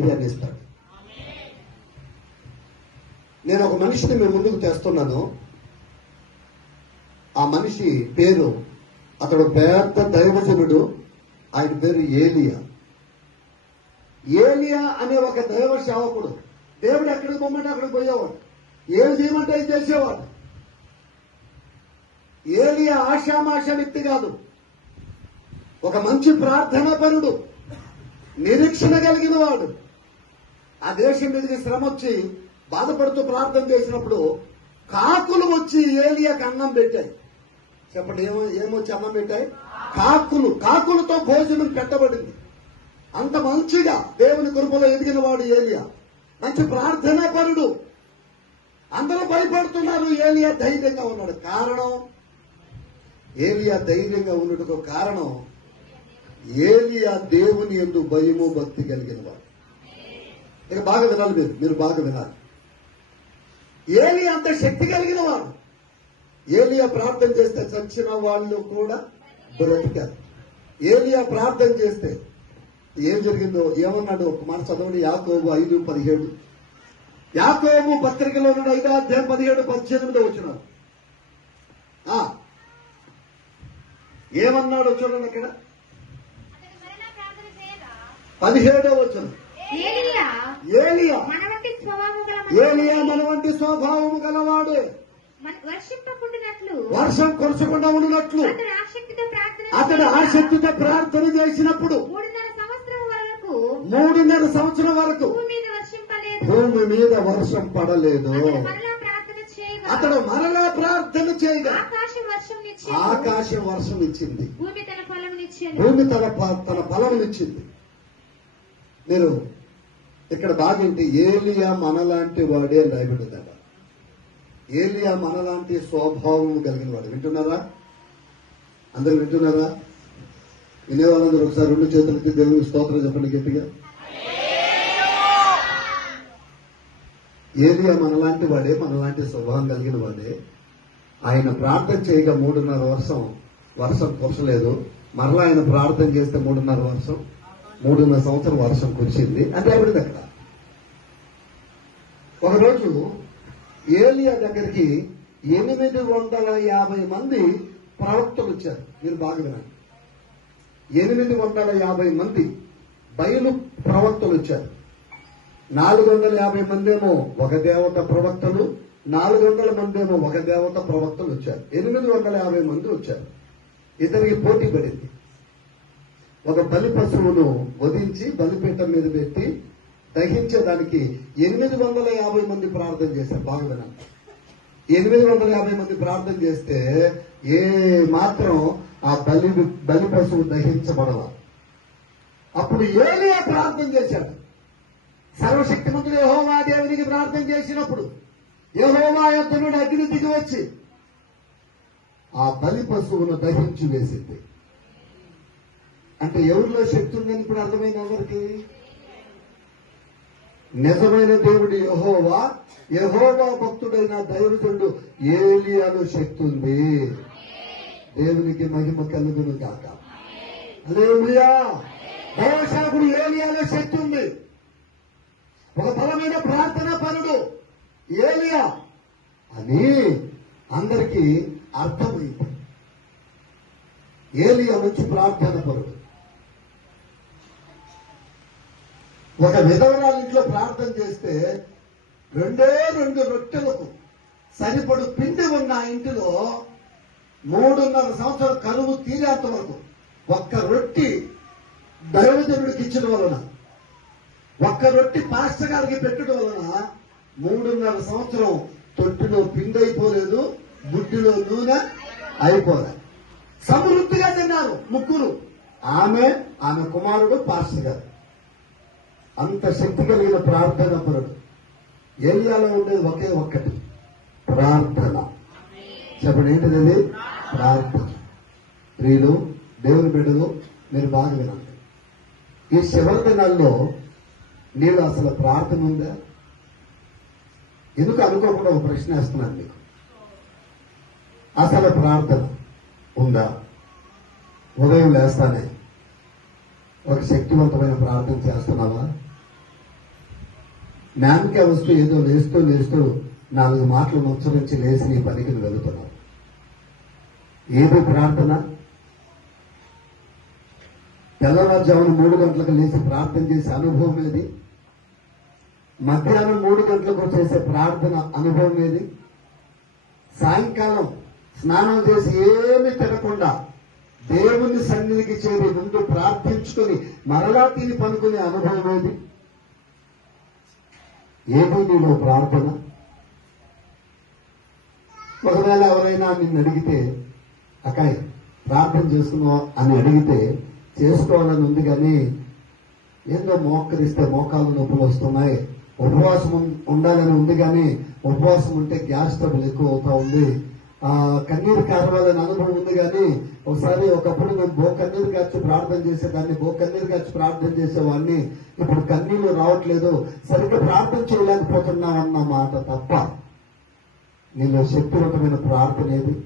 ధైర్యాన్ని ఇస్తాడు నేను ఒక మనిషిని మేము ముందుకు తెస్తున్నాను. ఆ మనిషి పేరు అతడు పెద్ద దైవజనుడు ఆయన పేరు ఏలియా. ఏలియా అనే ఒక దైవ సేవకుడు. దేవుడు ఎక్కడికి పొమ్మంటే అక్కడికి పోయేవాడు. ఏం చేయమంటే అది చేసేవాడు. ఏలియా ఆశామాష వ్యక్తి కాదు. ఒక మంచి ప్రార్థనా పరుడు నిరీక్షణ కలిగిన వాడు ఆ దేశం మీదకి శ్రమ వచ్చి బాధపడుతూ ప్రార్థన చేసినప్పుడు కాకులు వచ్చి ఏలియాకి అన్నం పెట్టాయి. చెప్పండి ఏమో ఏమొచ్చి అన్నం పెట్టాయి? కాకులు కాకులతో భోజనం పెట్టబడింది. అంత మంచిగా దేవుని కృపలో ఎదిగిన వాడు ఏలియా. మంచి ప్రార్థనా పరుడు. అందరూ భయపడుతున్నారు ఏలియా ధైర్యంగా ఉన్నాడు. కారణం ఏలియా ధైర్యంగా ఉన్నట్టుకు కారణం ఏలియా దేవుని ఎందు భయము భక్తి కలిగిన వాడు. ఇక బాగా వినాలి మీరు మీరు బాగా వినాలి. ఏలి అంత శక్తి కలిగిన వాడు. ఏలియా ప్రార్థన చేస్తే చచ్చిన వాళ్ళు కూడా బ్రతికారు. ఏలియా ప్రార్థన చేస్తే ఏం జరిగిందో ఏమన్నాడు? ఒక మన చదవండి. యాకోబు ఐదు పదిహేడు. యాకోబు పత్రికలో నుండి ఐదు అధ్యాయం పదిహేడు పద్దెనిమిదో వచ్చిన ఏమన్నాడు చూడండి అక్కడ. పదిహేడో వచ్చిన ఏలీయా? ఏలియా. మన వంటి స్వభావము గలవాడు. వర్షం కురచకుండా ఉండినట్లు. అతడు ఆసక్తితో ప్రార్థన చేసినప్పుడు మూడున్నర సంవత్సరం వరకు భూమి మీద వర్షం పడలేదు. అతడు మరలా ప్రార్థన చేయగా ఆకాశం వర్షం ఇచ్చింది భూమి తన ఫలం తన తన ఫలమునిచ్చింది. మీరు ఇక్కడ బాగేంటి ఏలియా మనలాంటి వాడే అని రాయబడిందట ఏలియా మనలాంటి స్వభావం కలిగిన వాడు. వింటున్నారా? అందరు వింటున్నారా? వినేవాళ్ళందరూ ఒకసారి రెండు చేతులకి దేవుని స్తోత్రం చెప్పండి గట్టిగా. ఏలియా మనలాంటి వాడే మనలాంటి స్వభావం కలిగిన వాడే. ఆయన ప్రార్థన చేయగా మూడున్నర వర్షం వర్షం కురసలేదు మరలా ఆయన ప్రార్థన చేస్తే మూడున్నర వర్షం. మూడున్నర సంవత్సరం వర్షం కురిసింది అని రాబడింది అక్కడ ఒకరోజు ఏలియా దగ్గరికి ఎనిమిది వందల యాభై మంది ప్రవక్తలు వచ్చారు మీరు బాగా వినండి. ఎనిమిది వందల యాభై మంది బయలు ప్రవక్తలు వచ్చారు నాలుగు వందల యాభై మంది ఏమో ఒక దేవత ప్రవక్తలు నాలుగు వందల మంది ఏమో ఒక దేవత ప్రవక్తలు వచ్చారు ఎనిమిది వందల యాభై మంది వచ్చారు. ఇతనికి పోటీ పడింది. ఒక బలి పశువును వధించి బలిపీఠం మీద పెట్టి దహించేదానికి ఎనిమిది వందల యాభై మంది ప్రార్థన చేశారు. బాగా ఎనిమిది వందల యాభై మంది ప్రార్థన చేస్తే ఏ మాత్రం ఆ బలి బలి పశువు దహించబడవ అప్పుడు ఏలియా ప్రార్థన చేశాడు. సర్వశక్తిమంతుడు యహోవా దేవునికి ప్రార్థన చేసినప్పుడు యహోవా యొక్క నుండి అగ్ని దిగి వచ్చి ఆ బలి పశువును దహించి వేసింది. అంటే ఎవరిలో శక్తి ఉందని ఇప్పుడు అర్థమైన ఎవరికి నిజమైన దేవుడు యహోవా. యహోవా భక్తుడైన దైవజుడు ఏలియాలో శక్తి ఉంది. దేవునికి మహిమ కలుగును కాక అలేలుయా దైవశాకుడు ఏలియాలో శక్తి ఉంది. ఒక బలమైన ప్రార్థన పనుడు ఏలియా అని అందరికీ అర్థమైంది. ఏలియా వచ్చి ప్రార్థన పరుడు. ఒక విధవరాలు ఇంట్లో ప్రార్థన చేస్తే రెండే రెండు రొట్టెలకు సరిపడు పిండి ఉన్న ఇంటిలో మూడున్నర సంవత్సరాల కరువు తీరేంత వరకు ఒక్క రొట్టి దైవజనుడికి ఇచ్చిన వలన ఒక్క రొట్టి పాస్టర్ గారికి పెట్టడం వలన మూడున్నర సంవత్సరం తొట్టిలో పిండి అయిపోలేదు బుడ్డిలో నూనె అయిపోలే. సమృద్ధిగా తిన్నారు ముగ్గురు. ఆమె ఆమె కుమారుడు పాస్టర్ గారు. అంత శక్తి కలిగిన ప్రార్థన పరుడు ఏరియాలో ఉండేది ఒకే ఒక్కటి. ప్రార్థన. చెప్పండి ఏంటిది ప్రార్థన. స్త్రీలు దేవుని బిడ్డలు మీరు బాగా వినండి. ఈ చివరి దినాల్లో నీళ్ళు అసలు ప్రార్థన ఉందా? ఎందుకు అనుకోకుండా ఒక ప్రశ్న వేస్తున్నాను మీకు. అసలు ప్రార్థన ఉందా? ఉదయం లేస్తానే ఒక శక్తివంతమైన ప్రార్థన చేస్తున్నావా? మ్యాన్కే వస్తూ ఏదో లేస్తూ లేస్తూ నాలుగు మాటలు ముచ్చరించి లేచి నీ పనికి వెళుతున్నావు ఏదో ప్రార్థన? తెల్లవారుజామున మూడు గంటలకు లేచి ప్రార్థన చేసే అనుభవం ఏది? మధ్యాహ్నం మూడు గంటలకు చేసే ప్రార్థన అనుభవం ఏది? సాయంకాలం స్నానం చేసి ఏమి తినకుండా దేవుని సన్నిధికి చేరి ముందు ప్రార్థించుకొని మరలా తిని పనుకునే అనుభవం ఏది? ఏది నీలో ప్రార్థన. ఒకవేళ ఎవరైనా నిన్ను అడిగితే అక్కడే ప్రార్థన చేసుకున్నావు అని అడిగితే చేసుకోవాలని ఉంది కానీ ఏందో మోకరిస్తే మోకాలు నొప్పులు వస్తున్నాయి. ఉపవాసం ఉండాలని ఉంది కానీ ఉపవాసం ఉంటే గ్యాస్ ట్రబుల్ ఎక్కువ అవుతా ఉంది. ఆ కన్నీరు కారవాలని అనుభవం ఉంది కానీ ఒకసారి ఒకప్పుడు మేము బో కన్నీరు కాచి ప్రార్థన చేసేదాన్ని బో కన్నీరు కాచి ప్రార్థన చేసేవాడిని. ఇప్పుడు కన్నీళ్ళు రావట్లేదు. సరిగ్గా ప్రార్థన చేయలేకపోతున్నామన్న మాట తప్ప. నీలో శక్తివంతమైన ప్రార్థన ఏది?